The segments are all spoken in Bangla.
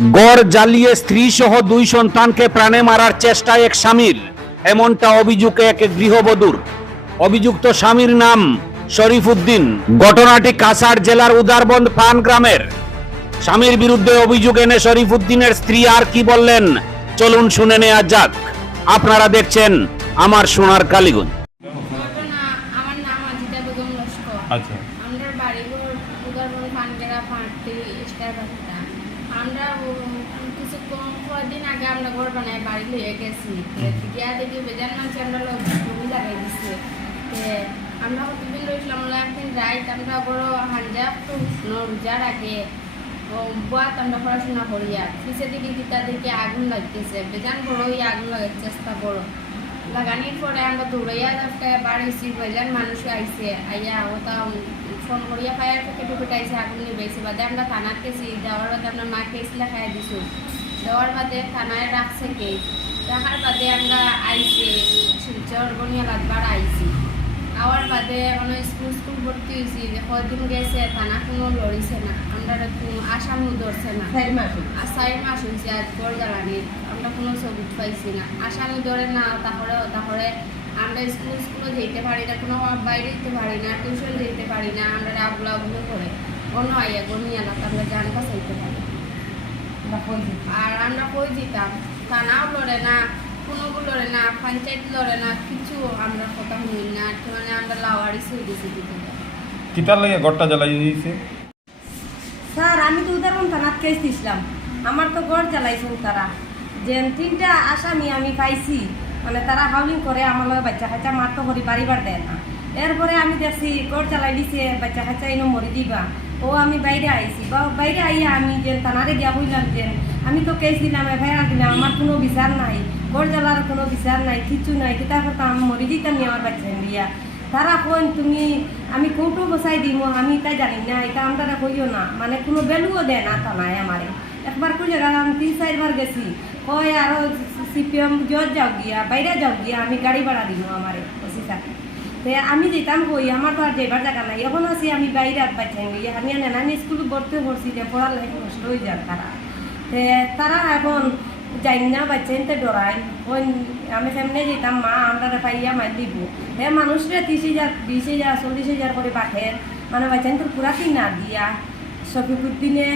গড় জ্বালিয়ে স্ত্রী সহ 2 সন্তানকে প্রাণে মারার চেষ্টায় এক স্বামীর, এমনটা অভিযোগ এক গৃহবধূর। অভিযুক্ত স্বামীর নাম শরীফ উদ্দিন। ঘটনাটি কাছাড় জেলার উদারবন্দ পান গ্রামের। স্বামীর বিরুদ্ধে অভিযোগ এনে শরীফ উদ্দিনের স্ত্রী আর কি বললেন, চলুন শুনে নেওয়া যাক। আপনারা দেখছেন আমার সোনার কালীগঞ্জ। ঘটনা, আমার নাম আজিতা বেগম লস্কর। আচ্ছা, আমরা বাড়িঘর উদারবন পানগেরা পাঁচটি স্টার বাসা। আমরা কিছু কদিন আগে আমরা ঘর বানাই বাড়ি লইয়ে গেছি। গিয়া দেখি বেজান মানুষ আমরা জমি লাগাই দিচ্ছে। আমরা কতদিন লইছিলাম একদিন রাইট আমরা বড় হাঞ্জা রোজার আগে বাত আমরা পড়াশোনা করিয়া পিছিয়ে দিকে তাদেরকে আগুন লাগতেছে। বেজান বড় আগুন লাগার চেষ্টা বড় লাগানির পরে আমরা দৌড়াইয়া বাড়িছি। বেজান মানুষ আইসে আইয়া ওটা ফোন করিয়া ফায়ার টুকে আইসে আগুন নিবাইছে। বাদে আমরা থানার গেছি। যাওয়ার বাদে আমরা মা কেস লেখাই দিছো। দেওয়ার বাদে থানায় রাখছে কেস। রাখার বাদে আমরা আইসে শিলচর বনিয়ালাত বাড়া আইসি। আওয়ার বাদে স্কুল ভর্তি হয়েছি। কদিন গেছে থানা কোনো লড়িছে না, আমরা আসামিও ধরছে না। 4 মাস হয়েছে আজ গড় জ্বালানির, আমরা কোনো সবুজ পাইছি না। আসামি ধরে না, তারপরে আমরা স্কুলে যেতে পারি না, কোনো বাইরে যেতে পারি না, টিউশন যেতে পারি না। আমরা আবুলাগুলো করে অন্য আইয়া গনিয়ালাত আমরা জান বাঁচাইতে পারি। আর আমরা কই যেতাম, থানাও লড়ে না, কোনো লড়ে না, পঞ্চায়েত লড়ে না, কিছু আমরা কথা শুনি না। মানে আমরা লাওয়ারি সই দিছি দিতে। কিতার লাগে ঘরটা জ্বালাই দিয়েছে? স্যার, আমি তো উদাহরণ থানাত কেস দিছিলাম। আমার তো গড় জ্বালাইছেন তারা। যে 3টা আসামি আমি পাইছি, মানে তারা হাউলিং করে আমার লগে বাচ্চা কাচ্চা মারতো করি বাড়িবার দেয় না। এরপরে আমি দেখছি গড় জ্বালাই দিছে, বাচ্চা কাচ্চা ইনো মরি দিবা। ও আমি বাইরে আইছি, বা বাইরে আইয়া আমি যে থানারে গিয়া বললাম যে আমি তো কেস দিলাম, এফআইআর দিলাম, আমার কোনো বিচার নাই, গড় জ্বালার কোনো বিচার নাই, কিছু নাই, কিতা করতাম আমি মরি দিতাম নি আমার বাচ্চা দিয়া। তারা কোন তুমি আমি কৌটো বসাই দিব, আমি তাই জানি না, এটা আমরা কইও না, মানে কোনো ভ্যালুও দেয় না থানায় আমারে। একবার কই জায়গা আমি 3-4 বার গেছি, কয় আরো সিপিএম জজ যাও গিয়া, বাইরে যাও গিয়া, আমি গাড়ি ভাড়া দিব আমারে ওসি থাকে। আমি যেতাম কই, আমার তো আর যাইবার জায়গা নাই। এখন আছি আমি বাইরে বাচ্চাই গিয়ে আমি নানি স্কুল ভর্তি করছি, যে পড়ার লাইফ নষ্ট হয়ে যাক তারা। তারা এখন যাই না, বাচ্চাইতে ডরাই। ওই আমি সামনে যেতাম, মা আমরা পাইয়া মার দিব। মানুষরা 30,000, 20,000, 40,000 করে পাঠে, মানে বাচ্চাইন তোর পুরা কিনা দিয়া। শফিকুদ্দিনে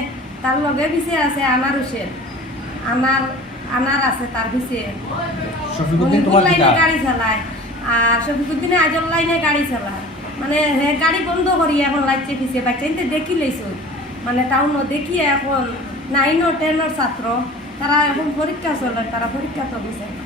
তার লগে পিছে আছে আনার হোসেন, আনার আছে তার পিছে। লাইনে গাড়ি চালায়, আর শফিকুদ্দিনে আজল লাইনে গাড়ি চালায়। মানে গাড়ি বন্ধ করি এখন লাগছে পিছিয়ে। বাচ্চাইতে দেখি লাইছ, মানে টাউনও দেখিয়ে এখন 9 ও 10 ছাত্র, তারা এখন পরীক্ষা চলে, তারা পরীক্ষা তো বুঝে না।